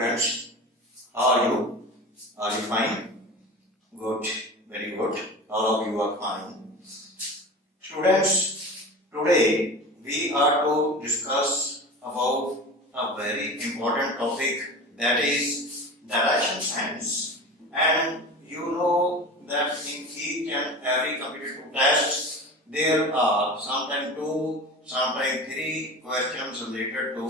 students, how are you? Are you fine? Good, very good. All of you are fine. Students, today we are to discuss about a very important topic, that is direction science. And you know that in each and every competitive test there are sometimes two, sometimes three questions related to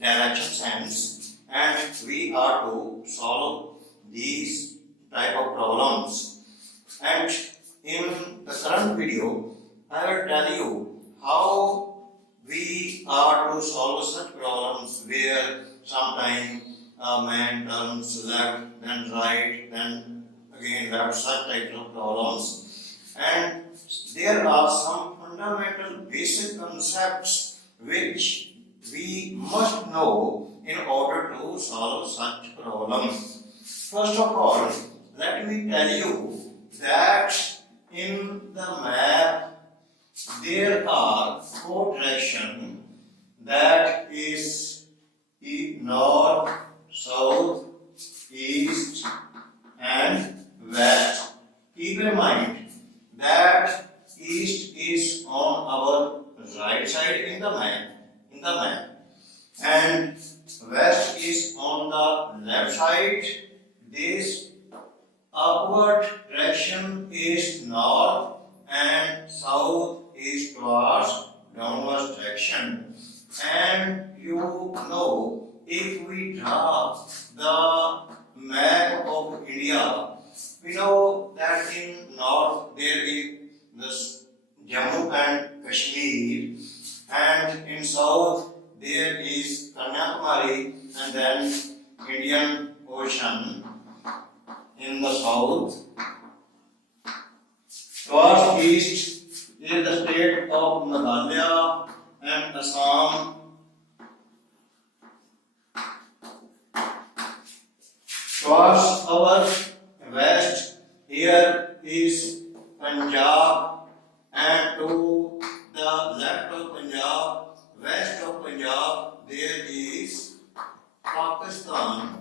direction science, and we are to solve these type of problems. And in the current video, I will tell you how we are to solve such problems where sometimes a man turns left, then right, then again left, such types of problems. And there are some fundamental basic concepts which we must know in order to solve such problems. First of all, let me tell you that in the map there are four directions, that is north, south, east and west. Keep in mind that east is on our right side in the map, and west is on the left side. This upward direction is north and south is towards downward direction. And you know, if we draw the map of India, we know that in north there is this Jammu and Kashmir, and in south there is Kanyakumari, and then Indian Ocean in the south. Towards east is the state of Meghalaya and Assam. Towards our west, here is Punjab, and to the left of Punjab, west of Punjab, there is Pakistan.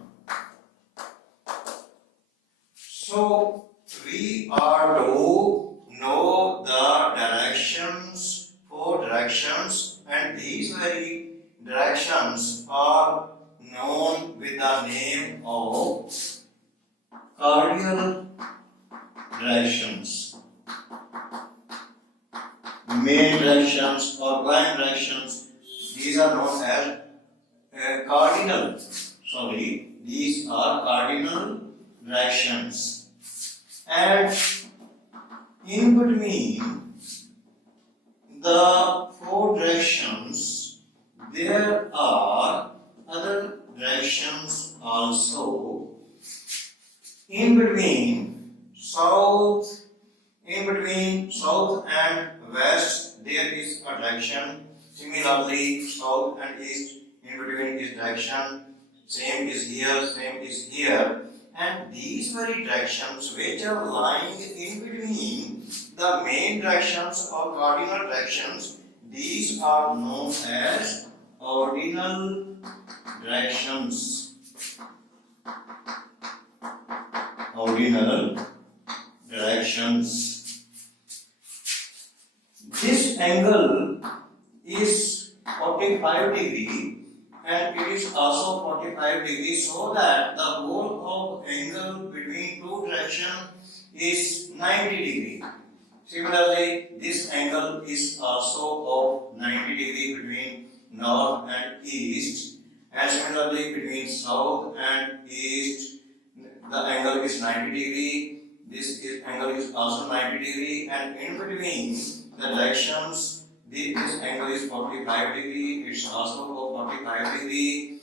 So we are to know the directions, four directions, and these very directions are known with the name of cardinal directions. Main directions or prime directions, these are known as cardinal. These are cardinal directions. And in between the four directions, there are other directions also. In between south and west, there is a direction. Similarly, south and east, in between is direction. Same is here. And these very directions which are lying in between the main directions or cardinal directions, these are known as ordinal directions. Ordinal directions. This angle is 45 degree and it is also 45 degrees, so that the whole of angle between two directions is 90 degree. Similarly, this angle is also of 90 degree between north and east, and similarly between south and east the angle is 90 degree. This angle is also 90 degree, and in between the directions this angle is 45 degree, it's also 45 degree,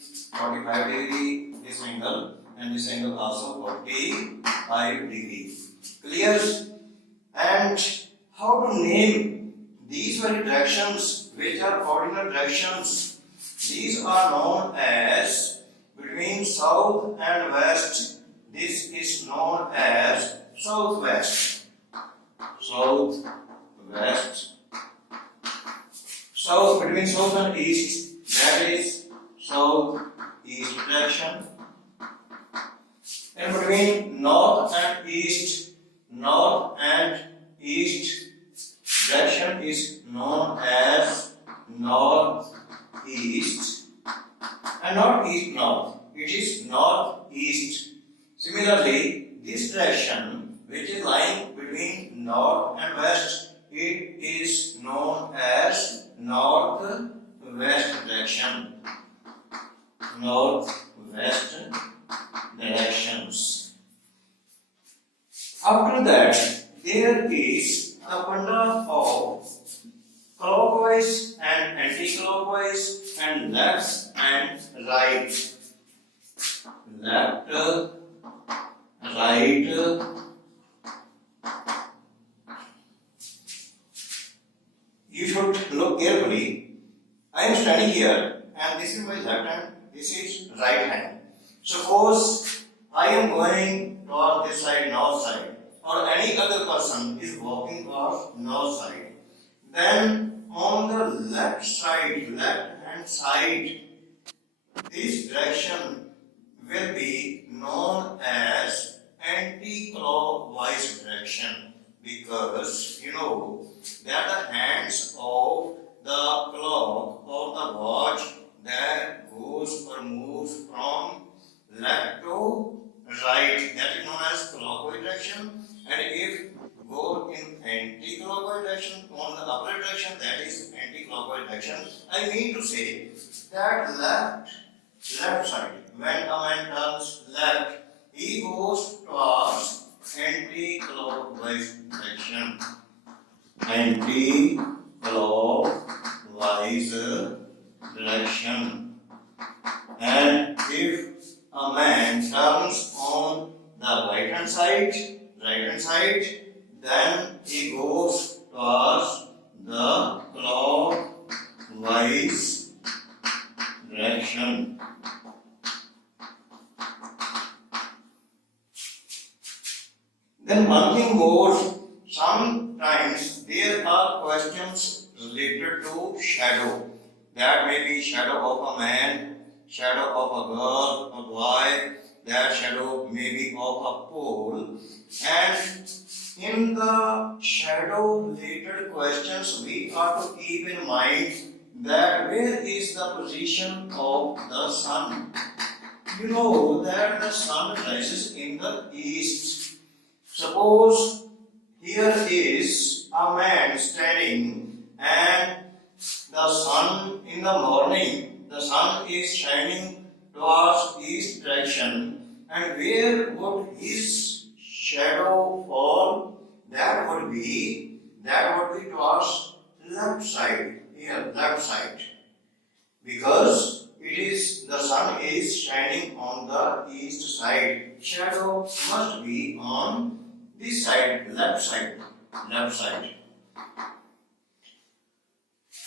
this angle, and this angle also 45 degree. Clear? And how to name these very directions which are ordinal directions? These are known as between south and west. This is known as southwest. Southwest. South between south and east, that is south east direction. And between north and east direction is known as northeast, and not east north. It is northeast. Similarly, this direction, which is lying between north and west, it is known as northwest direction. Northwest directions. After that, there is the funda of clockwise and anti-clockwise and left and right. Left, right. You should look carefully. I am standing here and this is my left hand, this is right hand. Suppose I am going towards this side, north side, or any other person is walking towards north side. Then on the left hand side, this direction will be known as anti-clockwise direction, because you know that the hands of the clock or the watch that goes or moves from left to right, that is known as clockwise direction, and if go in anti-clockwise direction on the opposite direction, that is anti-clockwise direction. I mean to say that left side, when a man turns left, he goes towards anti-clockwise direction. Anti-clockwise direction. And if a man turns on the right hand side, then he goes towards the clockwise direction. Then one thing more, sometimes there are questions related to shadow. That may be shadow of a man, shadow of a girl, a boy, that shadow may be of a pole. And in the shadow related questions, we are to keep in mind that where is the position of the sun. You know that the sun rises in the east. Suppose here is a man standing and the sun in the morning, the sun is shining towards east direction, and where would his shadow fall? That would be towards left side, here left side, because it is the sun is shining on the east side. Shadow must be on this side, left side.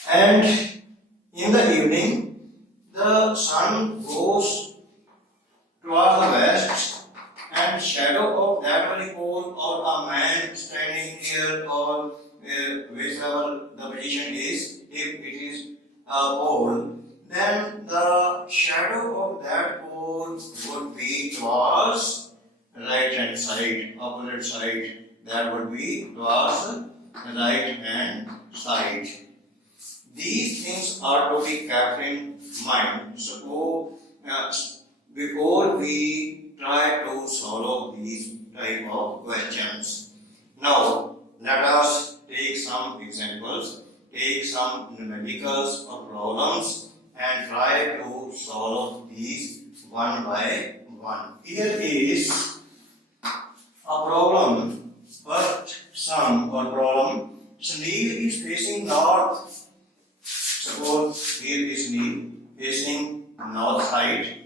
And in the evening, the sun goes towards the west, and shadow of that very pole or a man standing here or whichever the position is, if it is a pole, then the shadow of that pole would be towards right hand side, opposite side. That would be towards right hand side. These things are to be kept in mind. So before we try to solve these type of questions. Now let us take some examples, take some numericals or problems, and try to solve these one by one. Here is a problem. First sum or problem. Sunil is facing north. Suppose here is Sunil facing north side,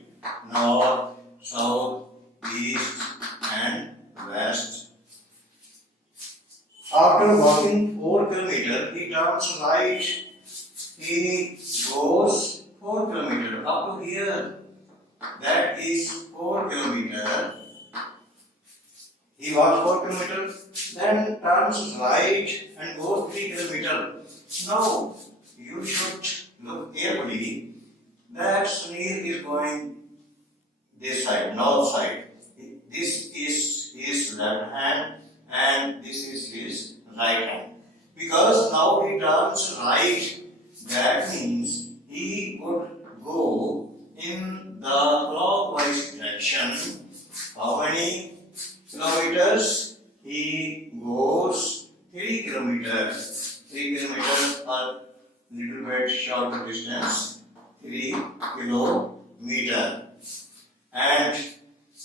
north, south, east and west. After walking 4 kilometers, he turns right. He goes 4 kilometers up to here. That is 4 kilometers. He walks 4 kilometers, then turns right and goes 3 kilometers. Now you should look carefully that Sunil is going this side, north side. This left hand and this is his right hand. Because now he turns right, that means he would go in the clockwise direction. How many kilometers? He goes 3 kilometers. 3 kilometers are little bit shorter distance. 3 kilometer. And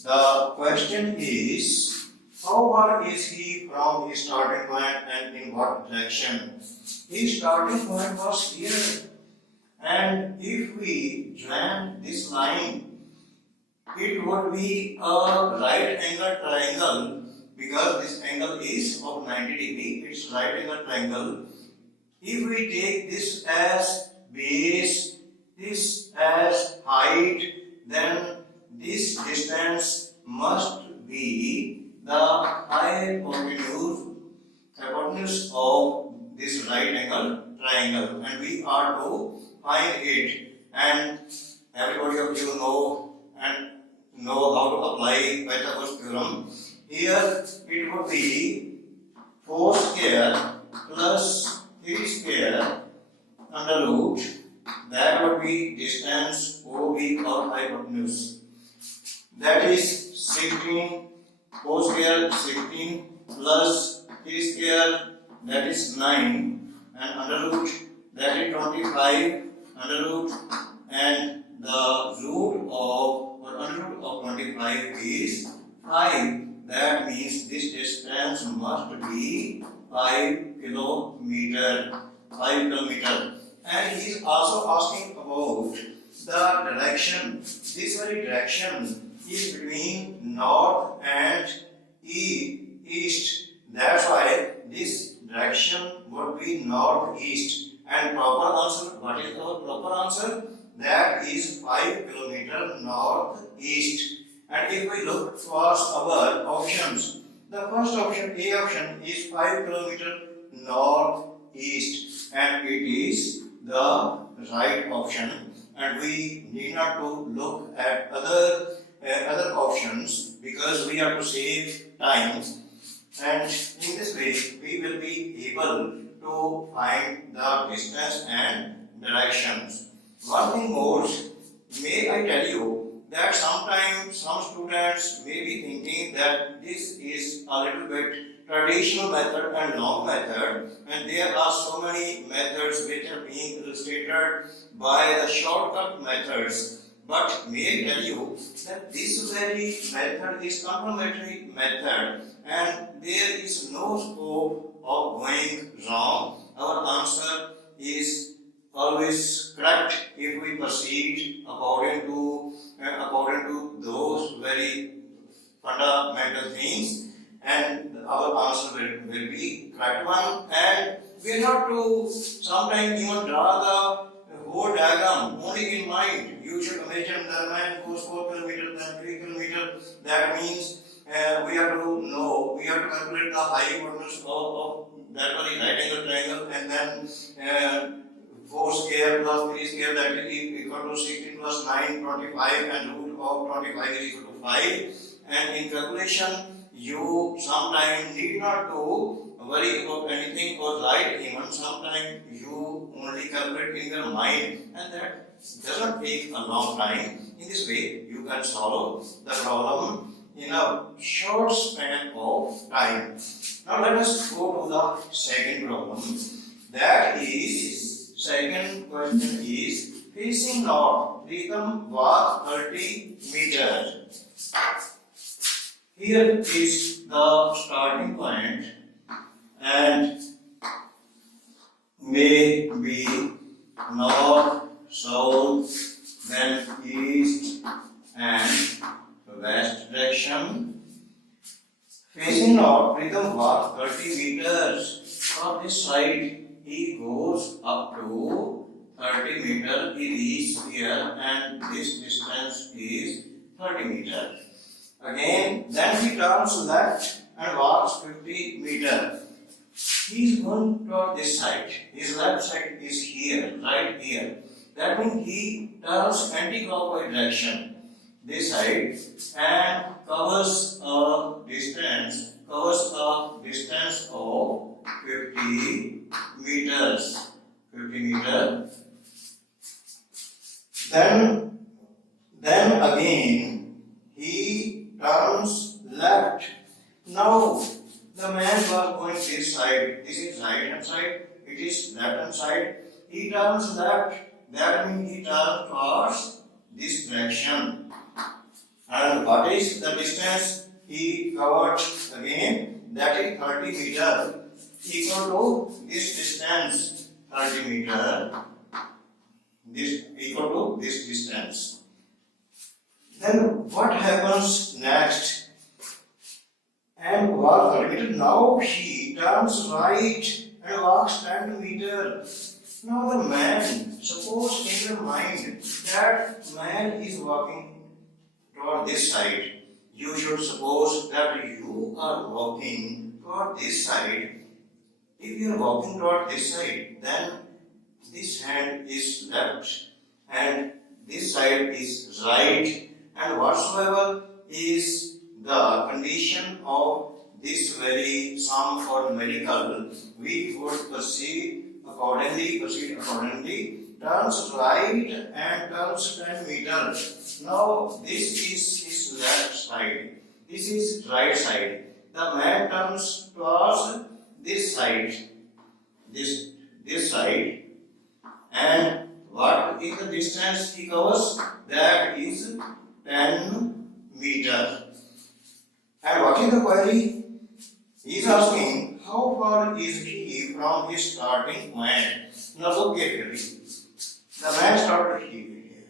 the question is, how far is he from his starting point and in what direction? His starting point was here. And if we join this line, it would be a right angle triangle because this angle is of 90 degree. It's right angle triangle. If we take this as base, this as height, then this distance must be the hypotenuse of this right angle triangle, and we are to find it. And everybody of you know how to apply Pythagoras theorem. Here it would be 4 square plus 3 square under root. That would be distance OB or hypotenuse. That is 16, 4 square 16 plus 3 square, that is 9, and under root, that is 25 under root, and the root of or under root of 25 is 5. That means this distance must be 5 kilometer. 5 kilometer. And he is also asking about the direction. This very direction is between north and east. That's why this direction would be northeast. And proper answer, what is our proper answer? That is 5 kilometer northeast. And if we look towards our options, the first option, A option, is 5 kilometer northeast, and it is the right option. And we need not to look at other options because we have to save time. And in this way, we will be able to find the distance and directions. One thing more, may I tell you that sometimes some students may be thinking that this is a little bit traditional method and long method, and there are so many methods which are being illustrated by the shortcut methods. But may I tell you that this very method is complementary method, and there is no scope of going wrong. Our answer is always correct if we proceed according to those very fundamental things, and our answer will be correct one. And we have to sometimes even draw the whole diagram only in mind. You should imagine the man goes 4 kilometers, then 3 kilometers. That means we have to calculate the hypotenuse of that very right angle triangle, and then 4 square plus 3 square, that is equal to 16 plus 9, 25, and root of 25 is equal to 5. And in calculation, you sometimes need not to worry about anything or write even. Sometimes you only calculate in your mind, and that doesn't take a long time. In this way, you can solve the problem in a short span of time. Now let us go to the second problem. That is, second question is, facing north, Pritam walk 30 meters. Here is the starting point, and may be north, south, then east and west direction. Facing north, Pritam walk 30 meters. From this side, he goes up to 30 meters. He reaches here, and this distance is 30 meters. Again, then he turns left and walks 50 meters. He is going toward this side. His left side is here, right here. That means he turns anti-clockwise direction, this side, and covers a distance again he turns left. Now the man was going this side. This is right hand side. It is left hand side. He turns left. That means he turns towards this direction. And what is the distance he covered again? That is 30 meter. Equal to this distance, 30 meter. This equal to this distance. Then what happens next? And walk 30 meter. Now he turns right and walks 10 meter. Now the man, suppose in your mind that man is walking toward this side. You should suppose that you are walking toward this side. If you are walking toward this side, then this hand is left and this side is right, and whatsoever is the condition of this very sum or numerical, we would proceed accordingly, turns right and turns 10 meters. Now this is his left side, this is right side. The man turns towards this side, this side, and what is the distance he covers? That is 10 meter. And what is the query? He is asking how far is he from his starting point. Now look carefully. The man started here.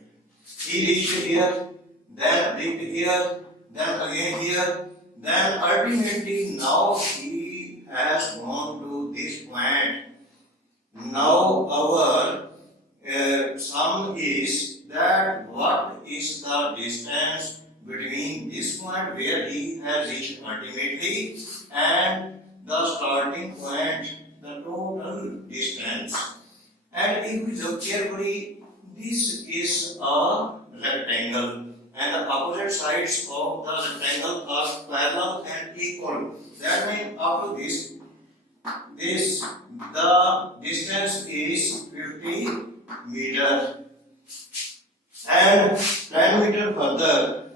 He reached here, then reached here, then again here, then ultimately now he has gone to this point. Now our sum is that what is the distance between this point where he has reached ultimately and the starting point, the total distance. And if we look carefully, this is a rectangle and the opposite sides of the rectangle are parallel and equal. That means after this the distance is 50 meter, and 10 meter further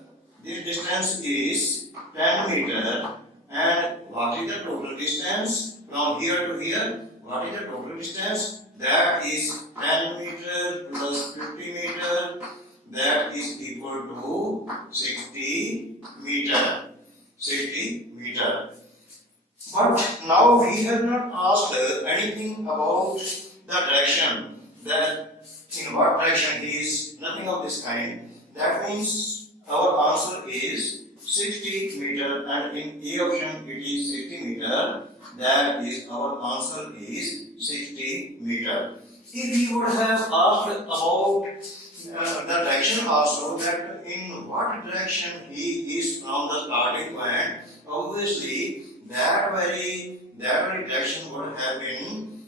this distance is 10 meter. And what is the total distance from here to here? What is the total distance? That is 10 meter plus 50 meter, that is equal to 60 meter. 60 meter. But now we have not asked anything about the direction, that in what direction he is, nothing of this kind. That means our answer is 60 meter, and in A option it is 60 meter. That is our answer is 60 meter. If we would have asked about the direction also, that in what direction he is from the starting point, obviously that very direction would have been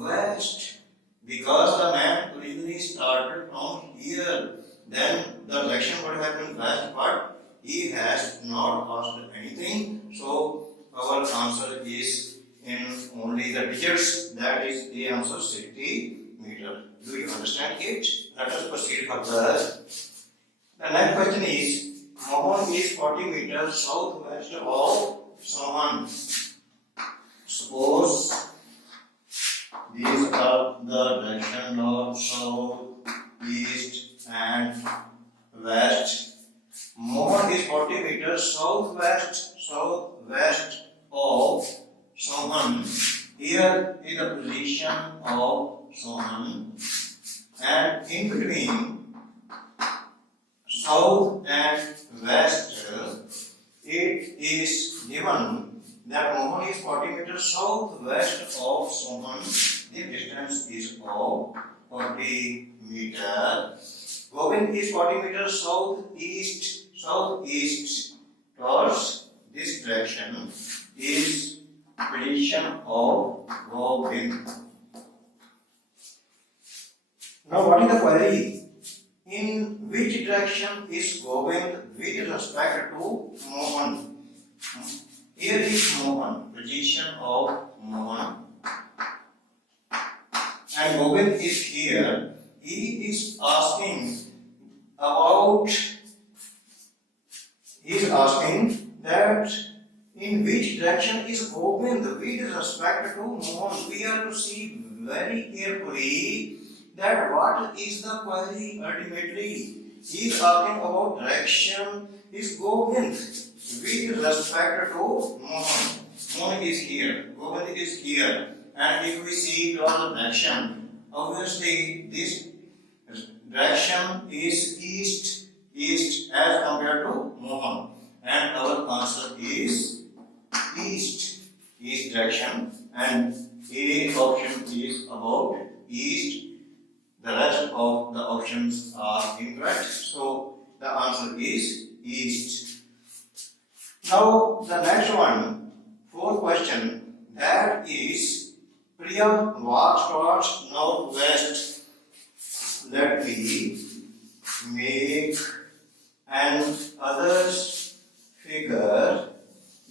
west, because the man originally started from here. Then the direction would have been west, but he has not asked anything. So our answer is in only the digits, that is the answer 60 meter. Do you understand it? Let us proceed further. The next question is, Mohan is 40 meters southwest of Sohan. Suppose these are the direction of south, east and west. Mohan is 40 meters southwest of Sohan. Here is the position of Sohan, and in between south and west, it is given that Mohan is 40 meters southwest of Sohan. The distance is of 40 meters. Govind is 40 meters southeast towards this direction is position of Govind. Now what is the query? In which direction is Govind with respect to Mohan? Here is Mohan, position of Mohan, and Govind is here. He is asking about He is asking that in which direction is Govind with respect to Mohan. We have to see very carefully that what is the query ultimately. He is asking about direction is Govind with respect to Mohan. Mohan is here, Govind is here, and if we see towards the direction, obviously this direction is east as compared to Mohan, and our answer is east direction, and A option is about east. The rest of the options are incorrect, so the answer is east. Now the next one, fourth question, that is Priya walks towards northwest. Let me make an others figure.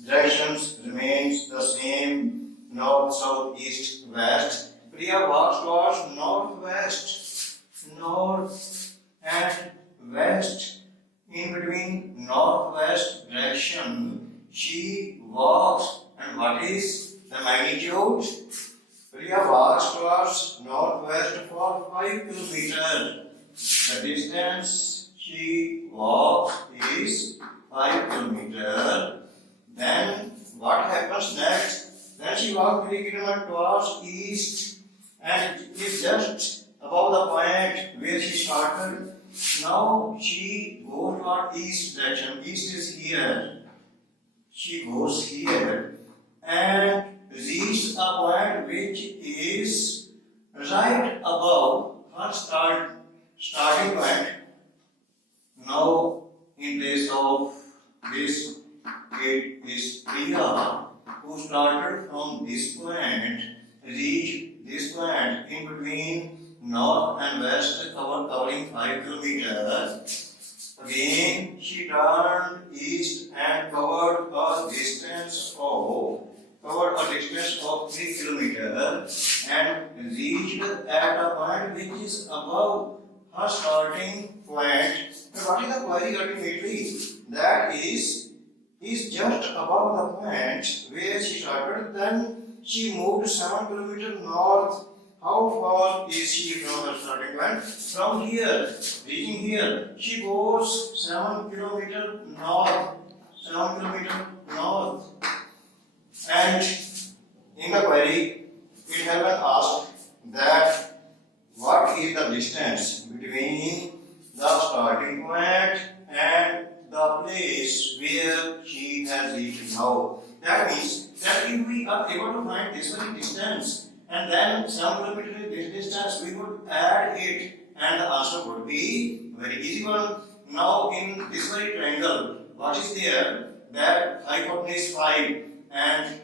Directions remains the same, north, south, east, west. Priya walks towards northwest, north and west. In between northwest direction, she walks, and what is the magnitude? Priya walks towards northwest for 5 kilometers. The distance she walks is 5 kilometers. Then what happens next? Then she walks 3 kilometers towards east, and it is just above the point where she started. Now she goes toward east direction. East is here. She goes here and reaches a point which is right above her starting point. Now in place of this, it is Priya who started from this point, reached this point in between north and west, covering 5 kilometers. Again, she turned east and covered a distance of 3 kilometers and reached at a point which is above her starting point. But what is the query ultimately? That is just above the point where she started. Then she moved 7 kilometers north. How far is she from her starting point? From here, reaching here, she goes 7 kilometers north. 7 kilometers north. And in the query, it has been asked that what is the distance between the starting point and the place where she has reached now. That means that if we are able to find this very distance and then 7 kilometers this distance, we would add it and the answer would be very easy one. Now in this very triangle, what is there? That hypotenuse 5, and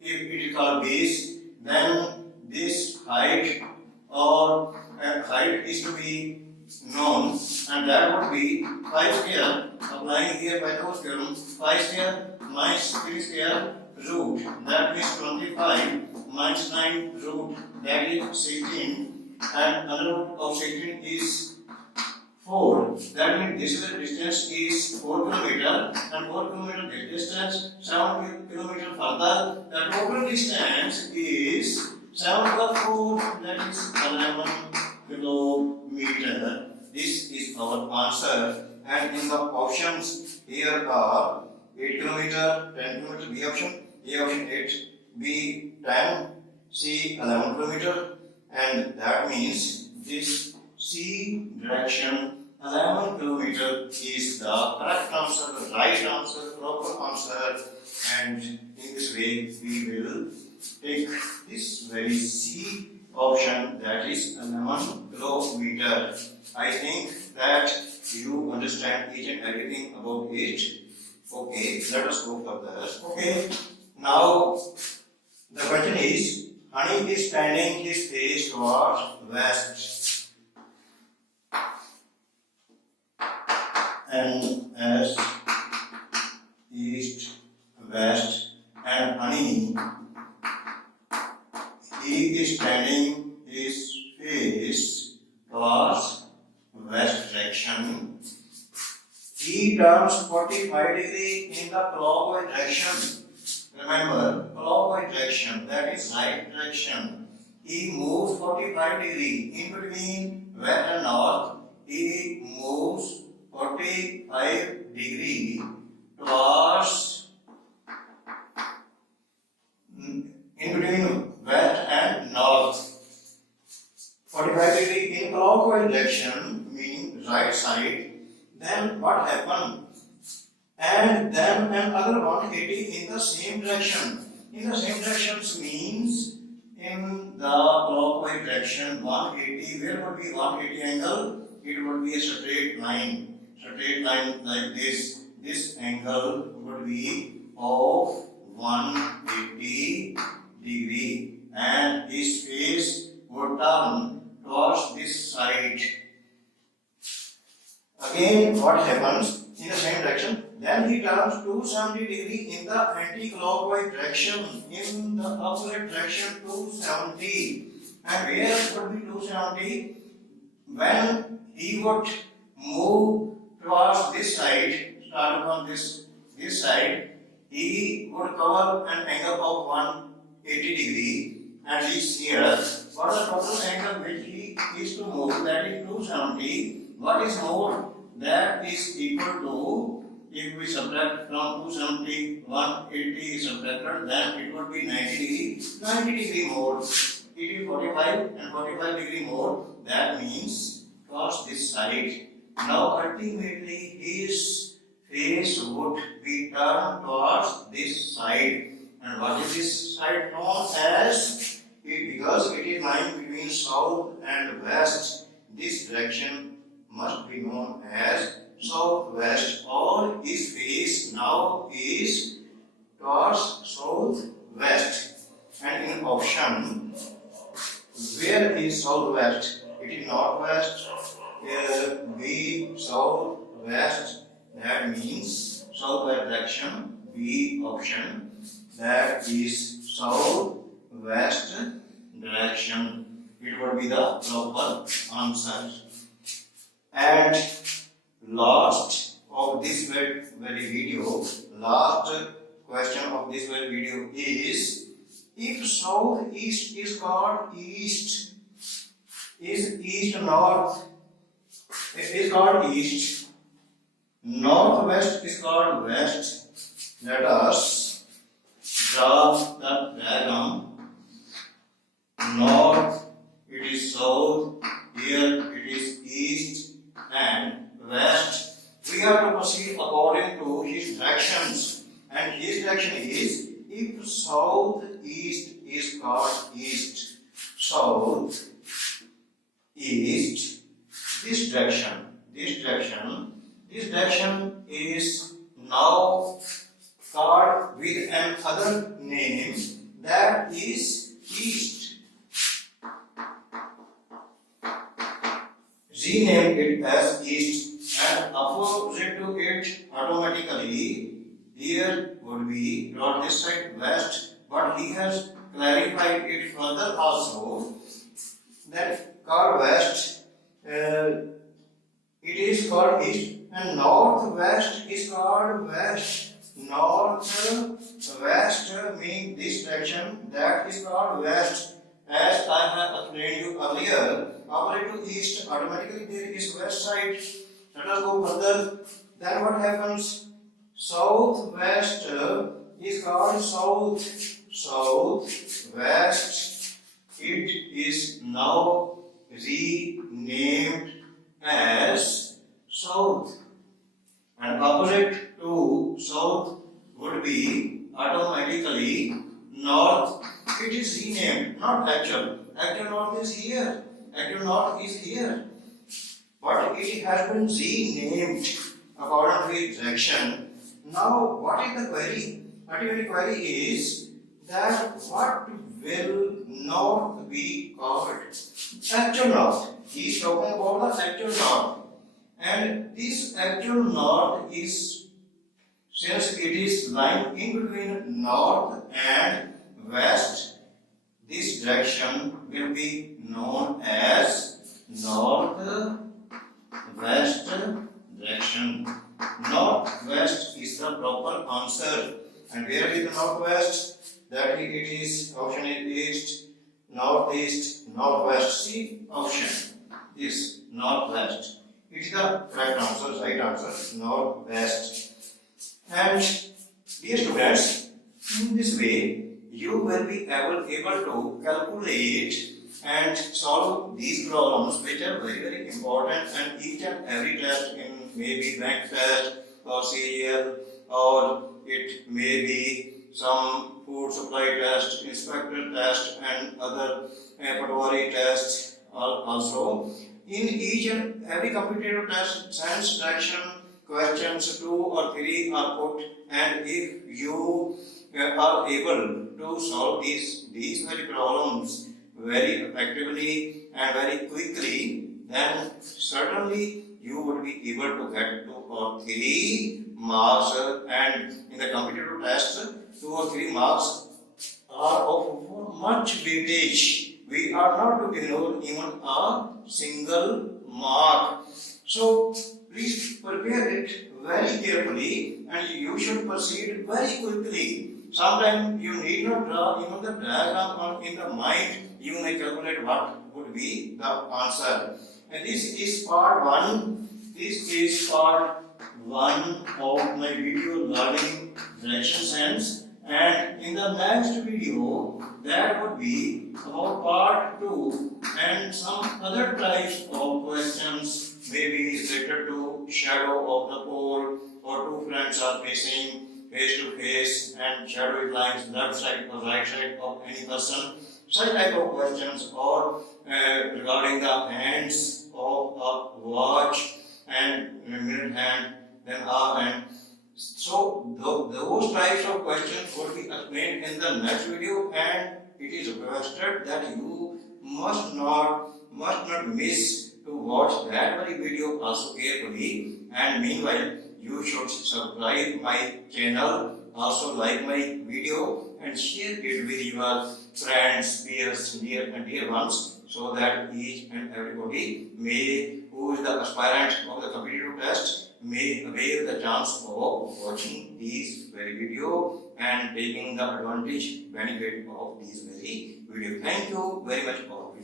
if it is called base, then this height or height is to be known, and that would be 5 square, applying here Pythagoras theorem, 5 square minus 3 square root, that means 25 minus 9 root, that is 16, and under root of 16 is 4. That means this is the distance is 4 kilometer, and 4 kilometer this distance, 7 kilometer further. The total distance is 7 plus 4, that is 11 kilometer. This is our answer. And in the options, here are 8 kilometer, 10 kilometer, B option, A option 8, B 10, C 11 kilometer, and that means this C direction 11 kilometer is the correct answer, the right answer, proper answer, and in this way we will take this very C option, that is 11 kilometer. I think that you understand each and everything about it. Okay, let us go further. Okay, now the question is, Honey is standing his face towards west, and as east, west, and Honey, he is standing his face towards west direction. He turns turns 45 degree in the clockwise direction. Remember, clockwise direction, that is right direction. He moves 45 degree in between west and north. He moves 45 degree towards in between west and north. 45 degree in clockwise direction, meaning right side. Then what happened? And then another 180 in the same direction. In the same direction means in the clockwise direction 180. Where would be 180 angle? It would be a straight line. Straight line like this. This angle would be of 180 degree, and his face would turn towards this side. Again, what happens in the same direction? Then he turns 270 degree in the anti-clockwise direction, in the opposite direction 270. And where would be 270? When he would move towards this side, start from this side, he would cover an angle of 180 degree and reach here. What is the total angle which he is to move? That is 270. What is more? That is equal to, if we subtract from 270, 180 is subtracted, then it would be 90 degree. 90 degree more. It is 45 and 45 degree more. That means towards this side. Now ultimately his face would be turned towards this side. And what is this side known as? Because it is lying between south and west, this direction must be known as southwest, or his face now is towards southwest. And in option, where is southwest? It is northwest, B southwest, that means southwest direction, B option, that is southwest direction. It would be the proper answer. And last of this very video, last question of this very video is, if southeast is called east, is east north, is called east, northwest is called west. Let us draw the diagram. North, it is south, here it is east, and west. We have to proceed according to his directions, and his direction is, if south east is called east, south east, this direction is now called with another name, that is east. Rename it as east, and opposite to it automatically here would be not this side west, but he has clarified it further also that called west, it is called east, and northwest is called west. Northwest means this direction, that is called west. As I have explained you earlier, opposite to east, automatically there is west side. Let us go further. Then what happens? Southwest is called southwest. It is now renamed as south. And opposite to south would be automatically north. It is renamed, not actual. Actual north is here. Actual north is here. But it has been renamed according to its direction. Now, what is the query? Particular query is that what will north be called? Actual north. He is talking about the actual north. And this actual north is, since it is lying in between north and west, this direction will be known as northwest direction. Northwest is the proper answer. And where is the northwest? That is option is east, northeast, northwest. See option is northwest. It is the correct answer, right answer, northwest. And dear students, in this way you will be able to calculate and solve these problems which are very important, and each and every test in maybe bank test or CEL, or it may be some food supply test, inspector test, and other Patwari tests also. In each and every competitive test, science fraction questions 2 or 3 are put, and if you are able to solve these very problems very effectively and very quickly, then certainly you would be able to get 2 or 3 marks. And in the competitive test, 2 or 3 marks are of much weightage. We are not to ignore even a single mark. So please prepare it very carefully, and you should proceed very quickly. Sometimes you need not draw even the diagram in the mind. You may calculate what would be the answer. And this is part 1. This is part 1 of my video learning direction sense. And in the next video, that would be about part 2 and some other types of questions, maybe related to shadow of the pole, or two friends are facing face to face and shadow is lying left side or right side of any person. Such type of questions, or regarding the hands of a watch and minute hand, then hour hand. So those types of questions would be explained in the next video, and it is requested that you must not miss to watch that very video also carefully. And meanwhile, you should subscribe my channel, also like my video, and share it with your friends, peers, near and dear ones, so that each and everybody may, who is the aspirant of the competitive test, may avail the chance of watching these very video and taking the advantage, benefit of these very video. Thank you very much for